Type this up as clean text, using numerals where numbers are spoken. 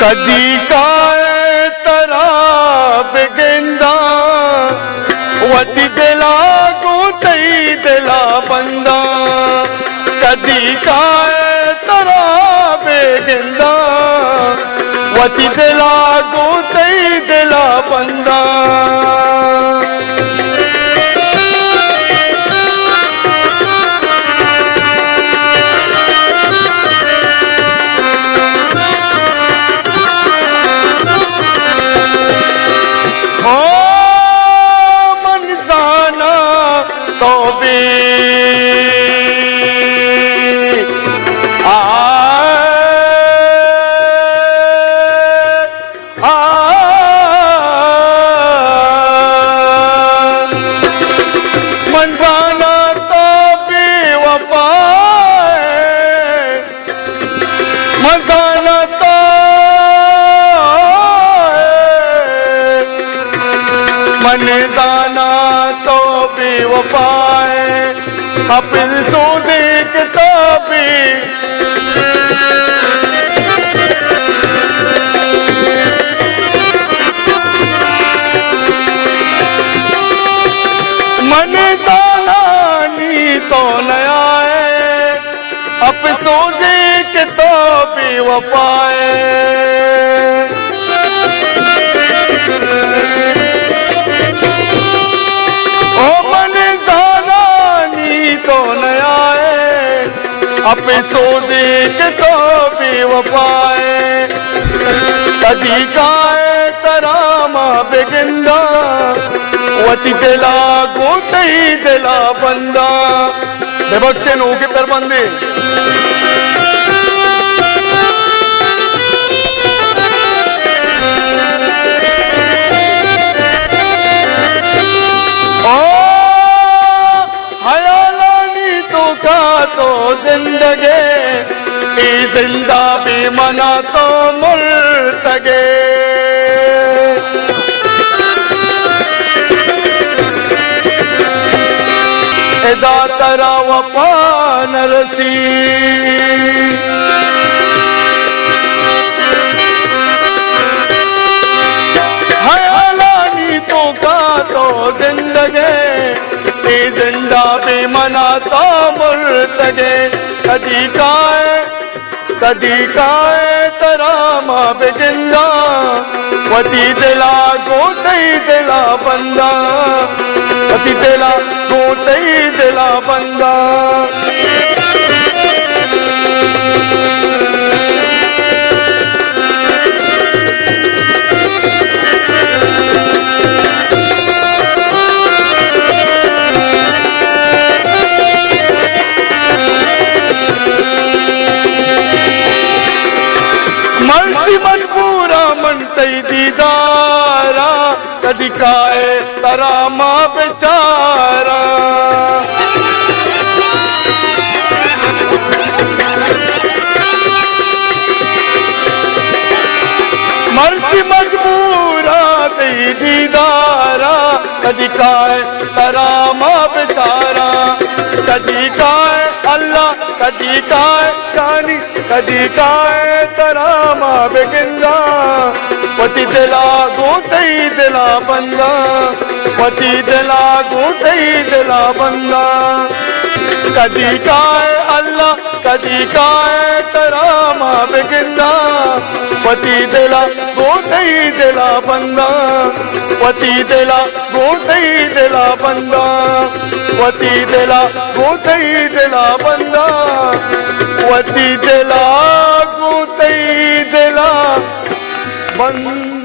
कदी काय तरा बेगेंदा वती दिला गोतई दिला बंदा कदी काय तरा बेगेंदा वती दिला गोतई दिला बंदा मन दाना तो बेवफाए हाफिज सोदे किताबी मन दाना नी तो नया है हाफिज सोदे किताबी वफाए अपे सोदे के तो बेवफाए कदी काय तरामा बेगंदा वती दिला गोतई दिला बंदा बेबख्शे नो के तर बंदे तो जिंदगी जिंदा भी मना तो मुर्तगे एदा तरा वफा नरसी हयालानी तो का तो जिंदगी जिंदा भी मना तो मुर्तगे कदी काय तरामा बेजिंदा वती दिला गोतई दिला बंदा वती दिला गोतई दिला बंदा मर्जी मजबूरा मनतई दीदारा कदी काय तरामा बेचारा मर्जी मजबूरा तई दीदारा कदी काय तरामा बेचारा कदी काय अल्लाह कदी काय कानी कदी काय तरामा बेगिंदा वती दिला गोतई दिला बंदा वती दिला गोतई दिला बंदा कदी काय अल्लाह कदी काय तरामा बेगिंदा वती दिला गोतई दिला बंदा वती दिला गोतई दिला बंदा वती दिला गोतई दिला बंदा वती दिला गोतई दिला बंदा